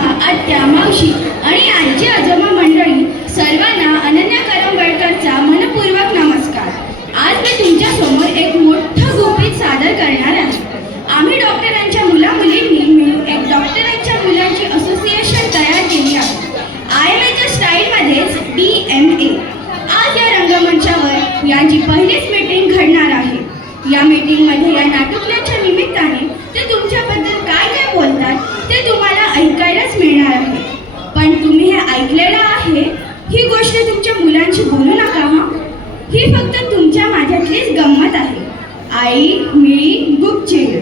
आत्या, मावशी आणि आजी आजोबा मंडळी सर्वांना अनन्या करंबेळकरचा मनपूर्वक नमस्कार. आज मी तुमच्या समोर एक मोठं गुपित सादर करणार आहे. आम्ही डॉक्टरांच्या मुलामुलींनी मिळून एक डॉक्टरांच्या मुलांची असोसिएशन तयार केली आहे. IMAच्या स्टाईलमध्येच DMA. आज या रंगमंचावर यांची पहिलीच मीटिंग घडणार आहे. या मीटिंगमध्ये या नाटुकल्याच्या निमित्ताने ते तुमच्याबद्दल काय काय बोलतात ते तुम्हाला ऐकायलाच मिळणार आहे. पण तुम्ही हे ऐकलेलं आहे, ही गोष्ट तुमच्या मुलांशी बोलू नका हा. ही फक्त तुमच्या माझ्यातलीच गंमत आहे. आई मिळी गुपचीर.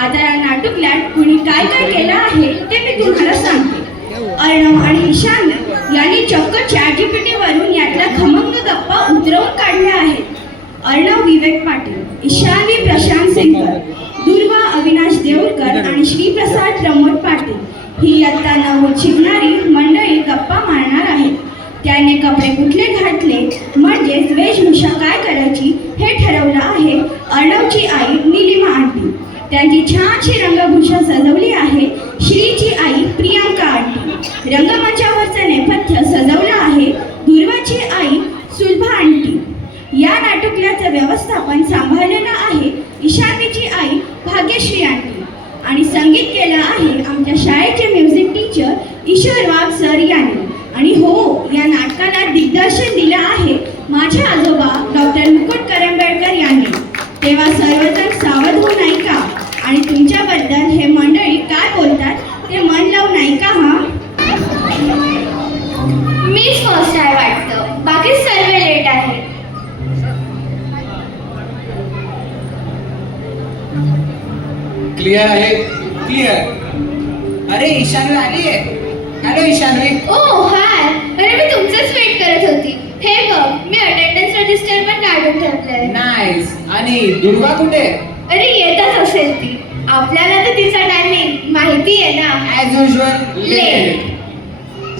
आता या नाटुकल्यात कुणी काय काय केलं आहे ते मी तुम्हाला सांगते. अर्णव आणि ईशान यांनी चक्क ChatGPT वरून यातला खमंग गप्पा उतरवून काढल्या आहेत. अर्णव विवेक पाटील, ईशानी प्रशांत सिंगर, दुर्वा अविनाश देऊळकर आणि श्रीप्रसाद प्रमोद पाटील ही इयत्ता 9वीत शिकणारी मंडळी गप्पा मारणार आहेत. त्याने कपडे कुठले घातले म्हणजेच वेशभूषा काय करायची हे ठरवलं आहे अर्णवची आई निलिमा आंटी. त्यांची छानशी रंगभूषा सजवली आहे श्रीची आई प्रियांका आंटी. रंगमंचावरचं नेपथ्य सजवलं आहे दुर्वाची आई सुलभा आंटी. या नाटुकल्याचं व्यवस्थापन सांभाळलेलं आहे ईशानीची आई भाग्यश्री आंटी. आणि संगीत केलं आहे आमच्या शाळेचे म्युझिक टीचर ईश्वर वाघ सर यांनी. आणि हो, या नाटकाला दिग्दर्शन दिलं आहे माझे आजोबा डॉक्टर मुकुट करंबेळकर यांनी. तेव्हा सर्वजण सावध होऊन ऐका आणि तुमच्याबद्दल हे मंडळी काय बोलतात ते मन लावून ऐका हा. मीच फर्स्ट आहे वाटतं, बाकी सर्व लेट आहे. क्लिअर आहे? क्लिअर. अरे ईशान्वी आली आहे. हॅलो ईशान्वी. ओ हाय, अरे मी तुमचंच वेट करत होती. हे बघ, मी अटेंडन्स रजिस्टर पण काढून ठेवलंय. नाईस. आणि दुर्वा कुठे? अरे येतच असेल ती. आपल्याला तर तिचा टायमिंग माहिती आहे ना. As usual late.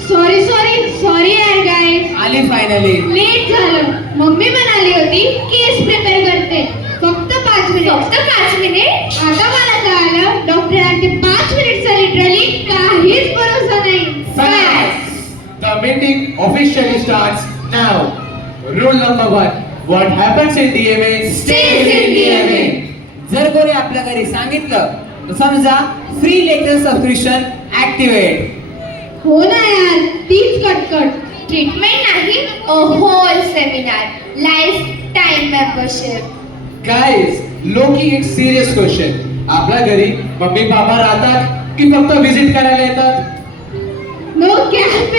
सॉरी यार गाईज. आली फायनली. लेट झालं. मम्मी म्हणाली होती केस प्रिपेअर करते. फक्त 5 मिनिट. फक्त 5 मिनिट? आता मला कळालं डॉक्टरांचे 5 मिनिटचा लिटरली काहीच भरोसा नाही. Facts. The meeting officially starts now. Rule number 1. What happens in DMA stays in DMA. जर कोणी आपल्या घरी सांगितलं तर समजा फ्री लेक्चर सबस्क्रिप्शन ऍक्टिव्हेट. हो ना यार, तीच कटकट. ट्रीटमेंट नाही, a whole seminar, life time membership. Guys, लोकी एक सिरियस क्वेश्चन. आपल्या घरी मम्मी पापा राहतात की फक्त विजिट करायला येतात? No cap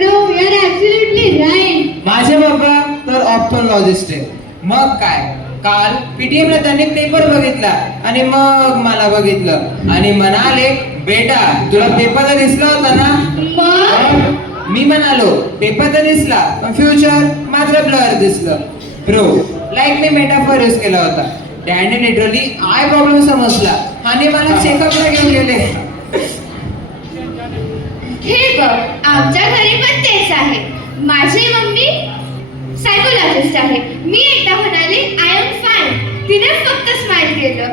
no, you are absolutely right. माझे बाबा तर ऑप्थॉलॉजिस्ट आहे. मग काय, काल PTM ला त्यांनी पेपर बघितला आणि मग मला बघितलं आणि म्हणाले बेटा तुला पेपर तर दिसला होता ना? मग मी म्हणालो पेपर तर दिसला पण फ्युचर मात्र ब्लर दिसलं. ब्रो, लाईक मी मेटाफॉर यूज केला होता. डॅडी लिटरली आय प्रॉब्लेम समजला आणि मला चेकअपला घेऊन गेले. हे बघ, आमच्या घरी पण तेच आहे. माझी मम्मी सायकोलॉजिस्ट आहे. मी एकदा म्हणाले आय एम फाईन, तिने फक्त स्माइल केलं.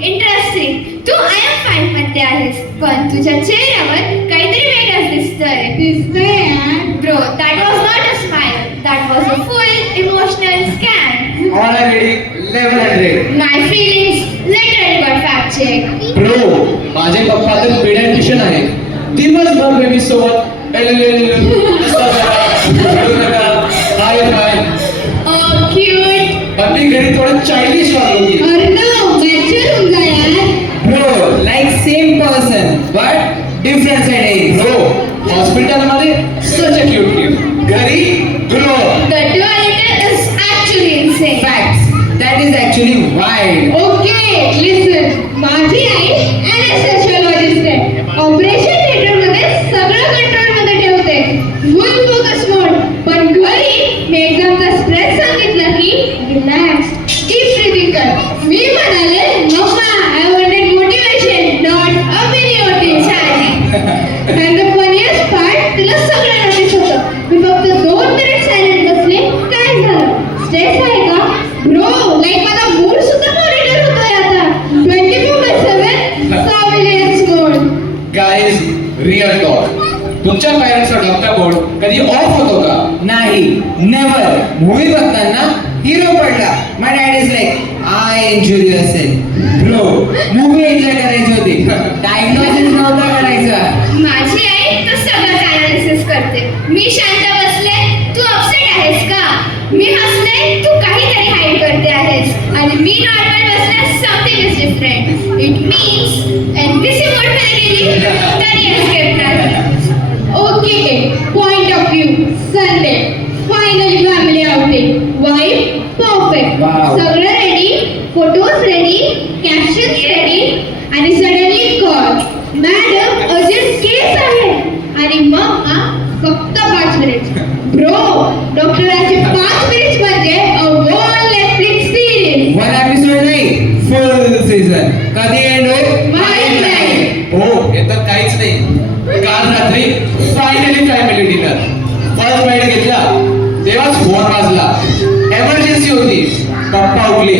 इंटरेस्टिंग, तू आय एम फाईन म्हणते आहेस पण तुझ्या चेहऱ्यावर काहीतरी वेगळंच दिसतंय यार. Bro. That was not a smile, that was a full emotional scan. Already level 100. My feelings literally got fact check. Bro, माझे पप्पा तर पेडियाट्रिशियन आहे. दिवसभर बेबी सोबत क्यूट. पण ती घरी थोडं चायनीज वागली. अर्णव, मॅच्युअर होऊन जा यार. Bro, like same person but different side. Bro, हॉस्पिटलमध्ये सच अ क्यूट क्यूट. घरी glow. The duality is actually insane. Facts, that is actually wild. Okay, listen. माझी आई एनेस्थेशियोलॉजिस्ट आहे. ऑपरेशन थिएटरमध्ये सगळं कंट्रोलमध्ये ठेवते. Full focus mode. पण घरी मी एक्झामचा स्ट्रेस सांगितलं की रिलॅक्स, डीप ब्रीथिंग कर. मी म्हणाले मम्मा, I wanted motivation, not a मिनिओटिव्ह challenge. And the funniest part, तिला सगळं नोटीस होतं. मी फक्त 2 मिनिट सायलेंट बसले. काय झालं? स्ट्रेस आहे का? ब्रो, लाईक माझा मूड सुद्धा मॉनिटर होतोय आता. 24/7 सर्व्हिलन्स मोड. Guys, real talk. तुमच्या पॅरेंट्सचा डॉक्टर मोड कधी ऑफ होतो का? नाही, नेवर. मूवी बघताना हिरो पडला, my dad is like I injury असेल. ब्रो, मूवी एन्जॉय करायची होती, डायग्नोसिस नव्हता करायचा. माझी आई तर सगळं अनालिसिस करते. मी शांत बसले, तू अपसेट आहेस का? मी हसले, तू काहीतरी हाईड करते आहेस. आणि मी नॉर्मल बसल्यास something is different. It means NPC mode मध्ये गेली तरी एस्केप नाही. Okay, point of view. Sunday. Finally family outing. Wife, perfect. Wow. सगळं ready, photos ready, captions ready, आणि suddenly call. Madam, urgent case आहे. आणि मग फक्त 5 मिनिट. Bro, डॉक्टरांचे 5 मिनिट म्हणजे a whole Netflix series. One episode नाही, फुल सीझन. कधी एंड होईल माहित नाही. हो, हे तर काहीच नाही. काल रात्री finally family dinner. First bite घेतला तेव्हाच फोन वाजला. एमर्जन्सी होती. पप्पा उठले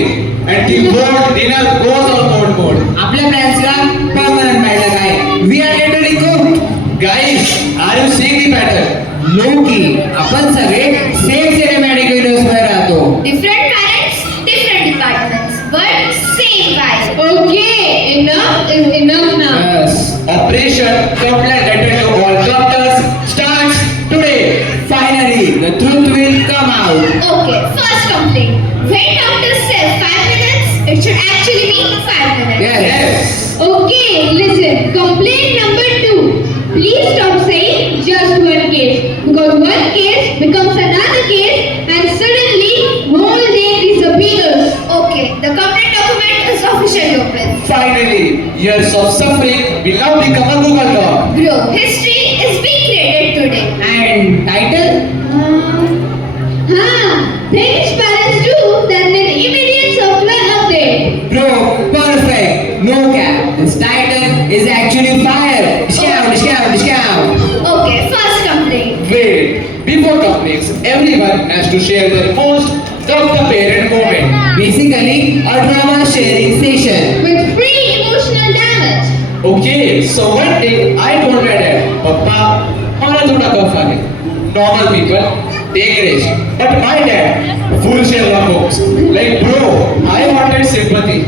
and the whole dinner goes on mode. आपल्या प्लॅन्सला परमनंट पाहिलं काय? We are literally cooked. Guys, are you seeing the pattern? लोकी, आपण सगळे सेम सिनेमॅटिक युनिव्हर्समध्ये राहतो. Different parents, different departments, but same wife. Okay, enough is enough now. Yes. Operation Complaint Letter to all doctors starts today. Finally, the truth will come out. Okay, first complaint. When doctors say 5 minutes, it should actually be 5 minutes. Yes. Okay, listen. Complaint number 2. Please stop saying just one case, because one case becomes another case and suddenly whole day disappears. Okay, the complaint document is officially open. Finally, years of suffering will now become a Google Doc. Bro, history is being created today. And title? Things parents do that need immediate software update. Bro, perfect. No cap. This title is actually fire. Shout. Okay, first complaint. Wait, before complaints, everyone has to share their most doctor-parent moment. Basically, a drama sharing session. With free emotional damage. Okay, so one day I told my dad, Papa, हमारा थोड़ा कफ आ गया. Normal people take rest, but my dad, full Sherlock Holmes, like bro, I wanted sympathy,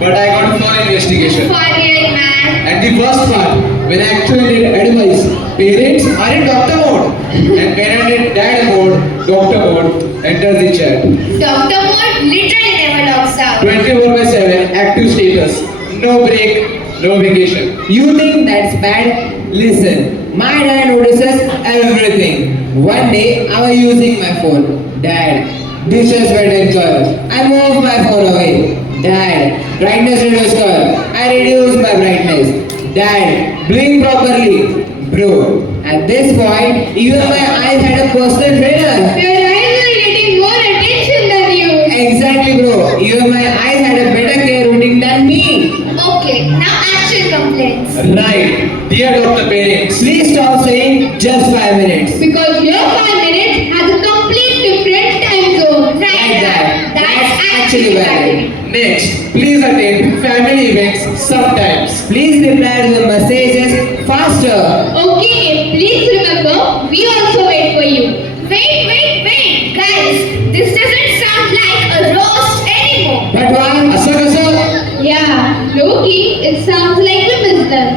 but I got full investigation. For real, man. And the worst part, when I actually need advice, parents are in doctor mode, and parent in dad mode, doctor mode, enters the chat. Doctor mode literally never logs out. 24/7 active status, no break, no vacation. You think that's bad? Listen, my dad notices everything. One day, I was using my phone. Dad, dishes were done, girl. I moved my phone away. Dad, brightness reduce, girl. I reduced my brightness. Dad, blink properly. Bro, at this point, even my eyes had a personal trainer. Your eyes are getting more attention than you. Exactly, bro. Even my eyes had a better care routine than me. Okay, now actual complaints. Right, dear doctor parents. Please stop saying just 5 minutes. Because your 5 minutes has a complete different time zone. Like that. That's actually valid. Next, please attend family events sometimes. Please reply to the messages faster. Okay, please remember, we also wait for you. Wait. Guys, this doesn't sound like a roast anymore. But why? असं कसं? Yeah, Loki, it sounds like we missed them.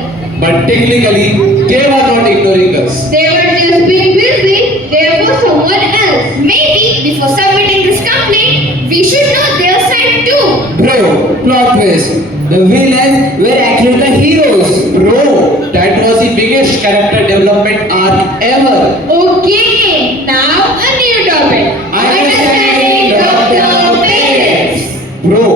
But technically, they were not ignoring us. They were just being busy, there was someone else. Maybe before submitting this complaint, we should know their side too. Bro, plot twist. The villains were actually the heroes. Bro, that was the biggest character development arc ever. Okay, now a new topic. Understanding doctor parents. Bro,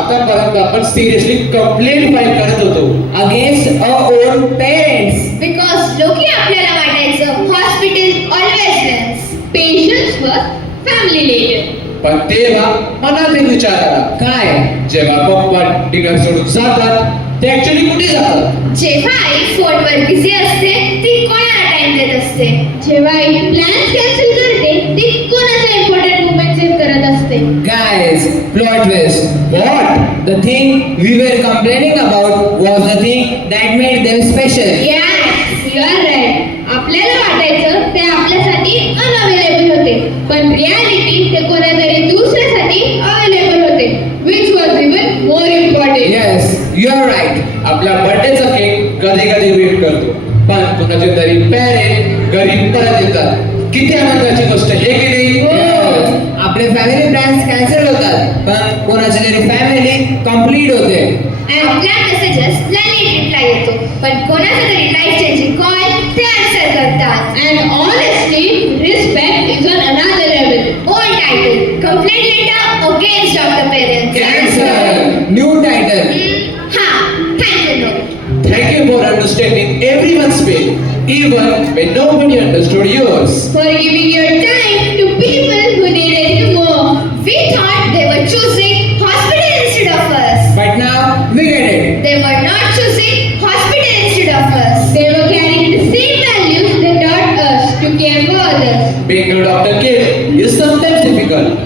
आतापर्यंत आपण seriously complaint file करत होतो. Against our own parents. Because Loki आपल्याला वाटायचं hospital always wins. Patients first, family later. पण तेव्हा मनात एक विचार आला, काय? जेव्हा पप्पा डिनर सोडून जातात ते ऍक्च्युली कुठे जातात? जेव्हा आई फोनवर बिझी असते, ती कोणाला टाइम देत असते? जेव्हा आई प्लॅन्स कॅन्सल करते, ती कोणाचा इम्पॉर्टंट मुवमेंट सेव्ह करत असते. Guys, plot twist. What? The thing we were complaining about was the thing that made them special. Yes, you are right. You're right. आपल्या बर्थडेचा केक कधी कधी वेट करतो, पण कुणाचे तरी पॅरेंट घरी परत येतात. किती आनंदाची गोष्ट आहे की नाही? हो. आपले फॅमिली प्लॅन्स कॅन्सल होतात, पण कोणाची तरी फॅमिली कम्प्लीट होते. आपल्या मेसेजेसला लेट रिप्लाय येतो, पण कोणाचा तरी लाईफ चेंजिंग कॉल ते आन्सर करतात. And honestly, respect is on another level. Old title, complaint letter against Dr. Parents. Cancel. New title. Ha, thank you, no. Thank you for understanding everyone's pain, even when nobody understood yours. For giving your time to people who needed you more. We thought they were choosing hospital instead of us. But now we get it. They were not choosing hospital instead of us. They were carrying the same values that taught us to care for others. Being a doctor kid is sometimes difficult,